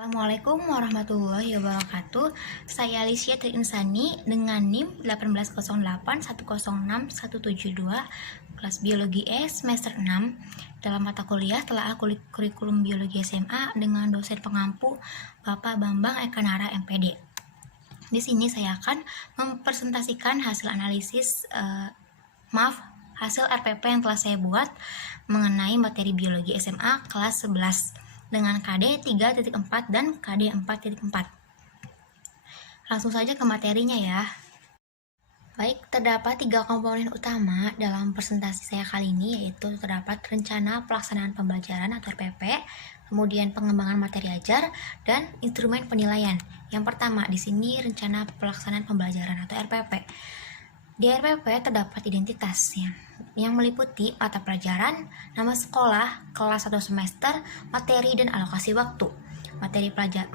Assalamualaikum warahmatullahi wabarakatuh. Saya Alicia Triinsani dengan NIM 18081067172 kelas Biologi E semester 6 dalam mata kuliah telaah kurikulum Biologi SMA dengan dosen pengampu Bapak Bambang Ekanara MPD. Di sini saya akan mempresentasikan hasil analisis hasil RPP yang telah saya buat mengenai materi Biologi SMA kelas 11 dengan KD 3.4 dan KD 4.4. Langsung saja ke materinya ya. Baik, terdapat 3 komponen utama dalam presentasi saya kali ini, yaitu terdapat rencana pelaksanaan pembelajaran atau RPP, kemudian pengembangan materi ajar, dan instrumen penilaian. Yang pertama, di sini rencana pelaksanaan pembelajaran atau RPP. Di RPP terdapat identitas yang meliputi mata pelajaran, nama sekolah, kelas atau semester, materi, dan alokasi waktu.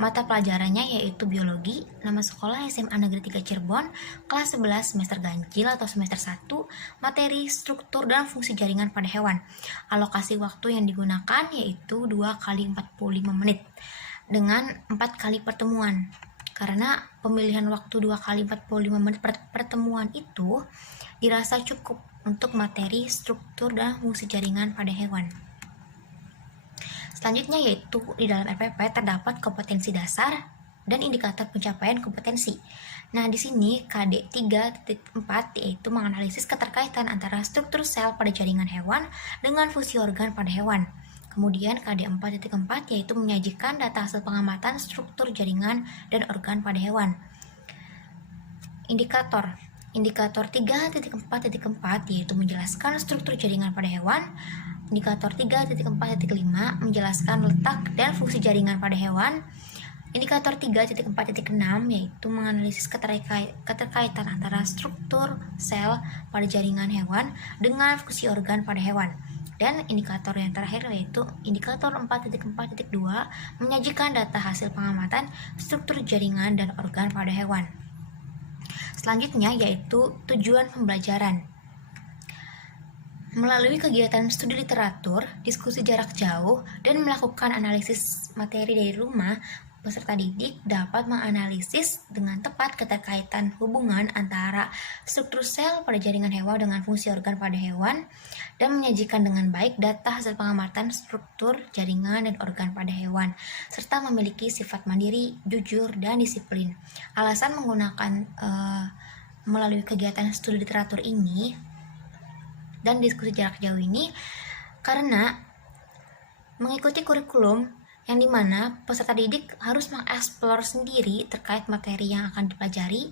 Mata pelajarannya yaitu biologi, nama sekolah SMA Negeri 3 Cirebon, kelas 11 semester ganjil atau semester 1, materi, struktur, dan fungsi jaringan pada hewan. Alokasi waktu yang digunakan yaitu 2 kali 45 menit dengan 4 kali pertemuan. Karena pemilihan waktu 2 kali 45 menit pertemuan itu dirasa cukup untuk materi, struktur, dan fungsi jaringan pada hewan. Selanjutnya yaitu di dalam RPP terdapat kompetensi dasar dan indikator pencapaian kompetensi. Nah, di sini KD 3.4 yaitu menganalisis keterkaitan antara struktur sel pada jaringan hewan dengan fungsi organ pada hewan. Kemudian KD 4.4 yaitu menyajikan data hasil pengamatan struktur jaringan dan organ pada hewan. Indikator 3.4.4 yaitu menjelaskan struktur jaringan pada hewan. Indikator 3.4.5 menjelaskan letak dan fungsi jaringan pada hewan. Indikator 3.4.6 yaitu menganalisis keterkaitan antara struktur sel pada jaringan hewan dengan fungsi organ pada hewan. Dan indikator yang terakhir yaitu indikator 4.4.2 menyajikan data hasil pengamatan struktur jaringan dan organ pada hewan. Selanjutnya yaitu tujuan pembelajaran. Melalui kegiatan studi literatur, diskusi jarak jauh, dan melakukan analisis materi dari rumah, peserta didik dapat menganalisis dengan tepat keterkaitan hubungan antara struktur sel pada jaringan hewan dengan fungsi organ pada hewan, dan menyajikan dengan baik data hasil pengamatan struktur, jaringan, dan organ pada hewan, serta memiliki sifat mandiri, jujur, dan disiplin. Alasan menggunakan melalui kegiatan studi literatur ini dan diskusi jarak jauh ini karena mengikuti kurikulum yang dimana peserta didik harus mengeksplor sendiri terkait materi yang akan dipelajari,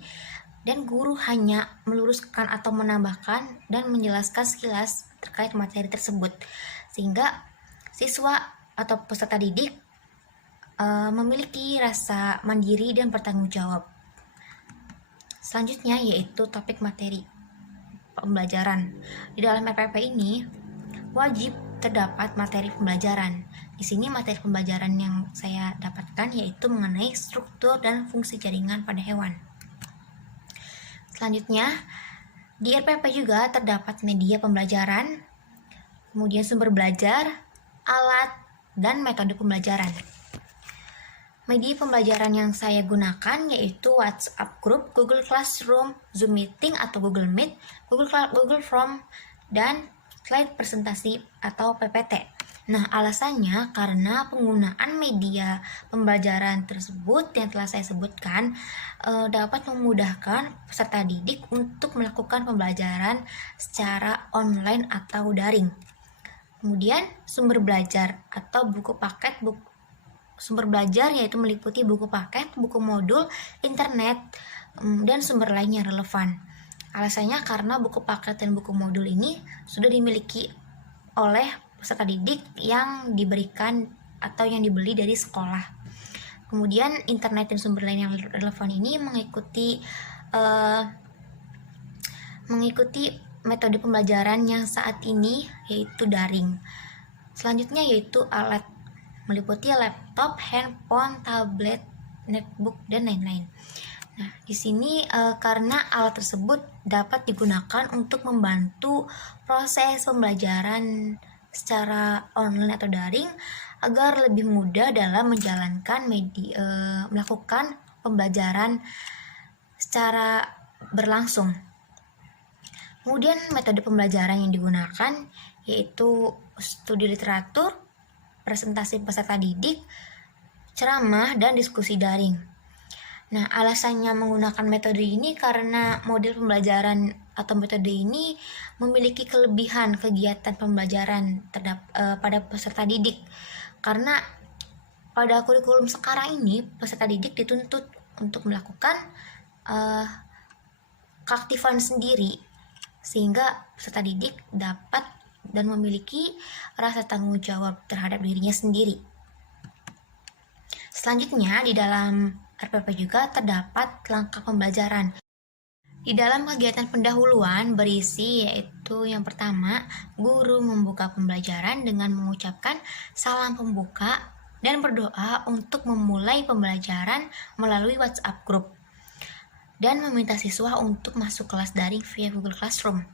dan guru hanya meluruskan atau menambahkan dan menjelaskan sekilas terkait materi tersebut, sehingga siswa atau peserta didik memiliki rasa mandiri dan bertanggung jawab. Selanjutnya yaitu topik materi pembelajaran. Di dalam RPP ini wajib terdapat materi pembelajaran. Di sini materi pembelajaran yang saya dapatkan yaitu mengenai struktur dan fungsi jaringan pada hewan. Selanjutnya, di RPP juga terdapat media pembelajaran, kemudian sumber belajar, alat, dan metode pembelajaran. Media pembelajaran yang saya gunakan yaitu WhatsApp Group, Google Classroom, Zoom Meeting atau Google Meet, Google Form, dan slide presentasi atau PPT. Nah, alasannya karena penggunaan media pembelajaran tersebut yang telah saya sebutkan dapat memudahkan peserta didik untuk melakukan pembelajaran secara online atau daring. Kemudian sumber belajar atau buku paket sumber belajar yaitu meliputi buku paket, buku modul, internet, dan sumber lain yang relevan. Alasannya karena buku paket dan buku modul ini sudah dimiliki oleh peserta didik yang diberikan atau yang dibeli dari sekolah. Kemudian internet dan sumber lain yang relevan ini mengikuti metode pembelajaran yang saat ini yaitu daring. Selanjutnya yaitu alat, meliputi laptop, handphone, tablet, netbook, dan lain-lain. Nah, di sini karena alat tersebut dapat digunakan untuk membantu proses pembelajaran secara online atau daring agar lebih mudah dalam menjalankan melakukan pembelajaran secara berlangsung. Kemudian metode pembelajaran yang digunakan yaitu studi literatur, presentasi peserta didik, ceramah, dan diskusi daring. Nah, alasannya menggunakan metode ini karena model pembelajaran atau metode ini memiliki kelebihan kegiatan pembelajaran pada peserta didik. Karena pada kurikulum sekarang ini, peserta didik dituntut untuk melakukan keaktifan sendiri, sehingga peserta didik dapat dan memiliki rasa tanggung jawab terhadap dirinya sendiri. Selanjutnya, di dalam RPP juga terdapat langkah pembelajaran. Di dalam kegiatan pendahuluan berisi yaitu yang pertama, guru membuka pembelajaran dengan mengucapkan salam pembuka dan berdoa untuk memulai pembelajaran melalui WhatsApp group, dan meminta siswa untuk masuk kelas daring via Google Classroom.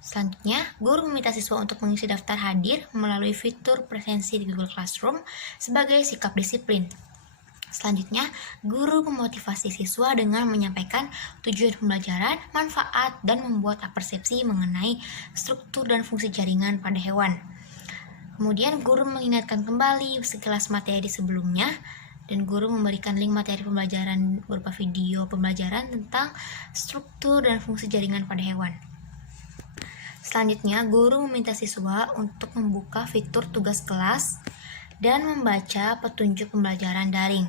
Selanjutnya, guru meminta siswa untuk mengisi daftar hadir melalui fitur presensi di Google Classroom sebagai sikap disiplin. Selanjutnya, guru memotivasi siswa dengan menyampaikan tujuan pembelajaran, manfaat, dan membuat persepsi mengenai struktur dan fungsi jaringan pada hewan. Kemudian, guru mengingatkan kembali sekilas materi sebelumnya, dan guru memberikan link materi pembelajaran berupa video pembelajaran tentang struktur dan fungsi jaringan pada hewan. Selanjutnya, guru meminta siswa untuk membuka fitur tugas kelas dan membaca petunjuk pembelajaran daring.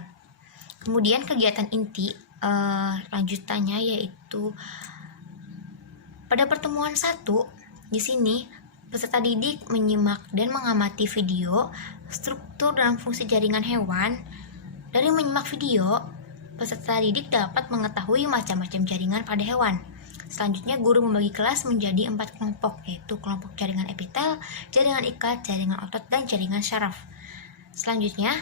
Kemudian kegiatan inti lanjutannya yaitu pada pertemuan 1, di sini peserta didik menyimak dan mengamati video struktur dan fungsi jaringan hewan. Dari menyimak video, peserta didik dapat mengetahui macam-macam jaringan pada hewan. Selanjutnya, guru membagi kelas menjadi 4 kelompok, yaitu kelompok jaringan epitel, jaringan ikat, jaringan otot, dan jaringan syaraf. Selanjutnya,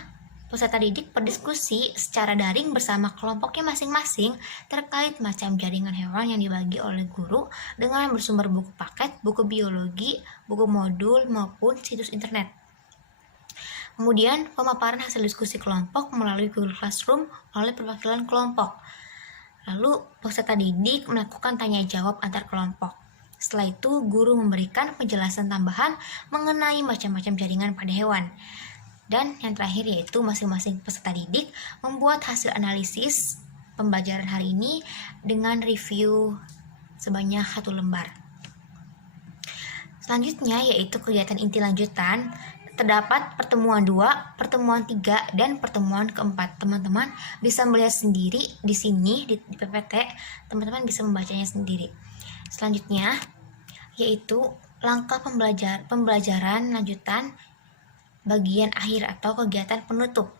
peserta didik berdiskusi secara daring bersama kelompoknya masing-masing terkait macam jaringan hewan yang dibagi oleh guru dengan bersumber buku paket, buku biologi, buku modul, maupun situs internet. Kemudian, pemaparan hasil diskusi kelompok melalui Google Classroom oleh perwakilan kelompok. Lalu, peserta didik melakukan tanya jawab antar kelompok. Setelah itu, guru memberikan penjelasan tambahan mengenai macam-macam jaringan pada hewan. Dan yang terakhir yaitu masing-masing peserta didik membuat hasil analisis pembelajaran hari ini dengan review sebanyak 1 lembar. Selanjutnya yaitu kegiatan inti lanjutan. Terdapat pertemuan 2, pertemuan 3, dan pertemuan keempat. Teman-teman bisa melihat sendiri di sini di PPT, teman-teman bisa membacanya sendiri. Selanjutnya yaitu langkah pembelajaran lanjutan bagian akhir atau kegiatan penutup.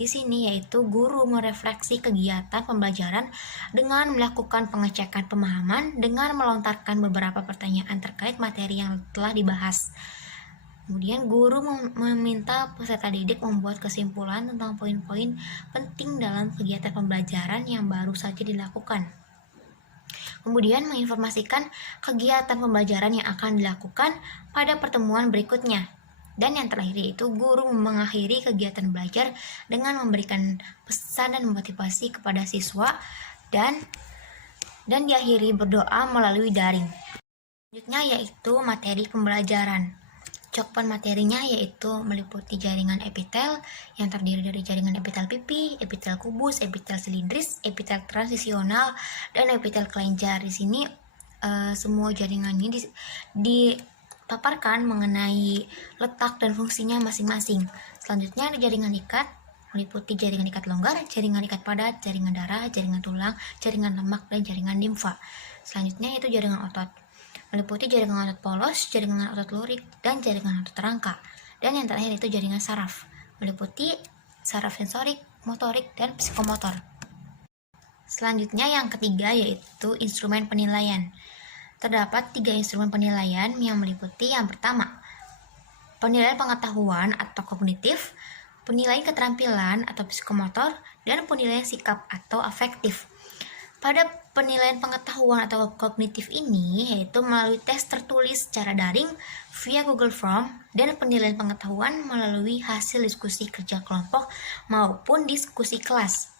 Di sini yaitu guru merefleksi kegiatan pembelajaran dengan melakukan pengecekan pemahaman dengan melontarkan beberapa pertanyaan terkait materi yang telah dibahas. Kemudian guru meminta peserta didik membuat kesimpulan tentang poin-poin penting dalam kegiatan pembelajaran yang baru saja dilakukan. Kemudian menginformasikan kegiatan pembelajaran yang akan dilakukan pada pertemuan berikutnya. Dan yang terakhir yaitu guru mengakhiri kegiatan belajar dengan memberikan pesan dan motivasi kepada siswa dan diakhiri berdoa melalui daring. Selanjutnya yaitu materi pembelajaran. Cakupan materinya yaitu meliputi jaringan epitel yang terdiri dari jaringan epitel pipi, epitel kubus, epitel silindris, epitel transisional, dan epitel kelenjar. Di sini semua jaringan ini dipaparkan mengenai letak dan fungsinya masing-masing. Selanjutnya ada jaringan ikat, meliputi jaringan ikat longgar, jaringan ikat padat, jaringan darah, jaringan tulang, jaringan lemak, dan jaringan limfa. Selanjutnya itu jaringan otot, meliputi jaringan otot polos, jaringan otot lurik, dan jaringan otot rangka. Dan yang terakhir itu jaringan saraf, meliputi saraf sensorik, motorik, dan psikomotor. Selanjutnya yang ketiga yaitu instrumen penilaian. Terdapat 3 instrumen penilaian yang meliputi yang pertama, penilaian pengetahuan atau kognitif, penilaian keterampilan atau psikomotor, dan penilaian sikap atau afektif. Pada penilaian pengetahuan atau kognitif ini, yaitu melalui tes tertulis secara daring via Google Form dan penilaian pengetahuan melalui hasil diskusi kerja kelompok maupun diskusi kelas.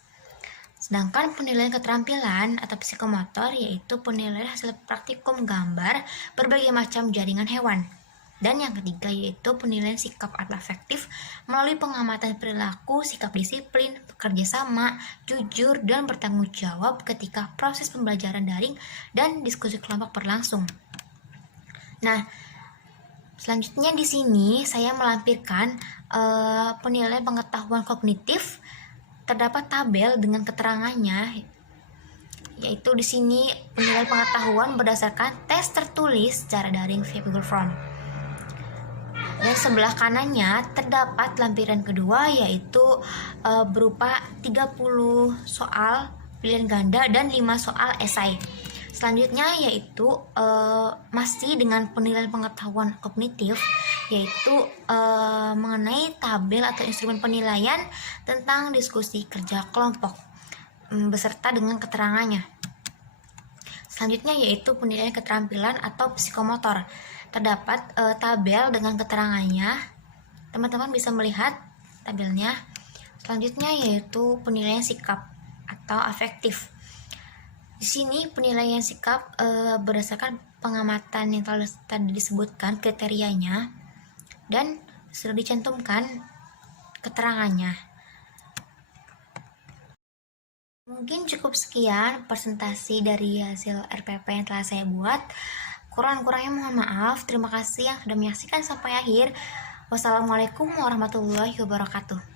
Sedangkan penilaian keterampilan atau psikomotor yaitu penilaian hasil praktikum gambar berbagai macam jaringan hewan. Dan yang ketiga yaitu penilaian sikap atau afektif melalui pengamatan perilaku, sikap disiplin, bekerja sama, jujur, dan bertanggung jawab ketika proses pembelajaran daring dan diskusi kelompok berlangsung. Nah, selanjutnya di sini saya melampirkan penilaian pengetahuan kognitif. Terdapat tabel dengan keterangannya, yaitu di sini penilaian pengetahuan berdasarkan tes tertulis secara daring via Google Form. Dan sebelah kanannya terdapat lampiran kedua, yaitu berupa 30 soal pilihan ganda dan 5 soal esai. Selanjutnya yaitu masih dengan penilaian pengetahuan kognitif, yaitu mengenai tabel atau instrumen penilaian tentang diskusi kerja kelompok beserta dengan keterangannya. Selanjutnya yaitu penilaian keterampilan atau psikomotor. Terdapat tabel dengan keterangannya. Teman-teman bisa melihat tabelnya. Selanjutnya yaitu penilaian sikap atau afektif. Di sini penilaian sikap berdasarkan pengamatan yang tadi disebutkan kriterianya dan sudah dicantumkan keterangannya. Mungkin cukup sekian presentasi dari hasil RPP yang telah saya buat. Kurang-kurangnya mohon maaf. Terima kasih yang sudah menyaksikan sampai akhir. Wassalamualaikum warahmatullahi wabarakatuh.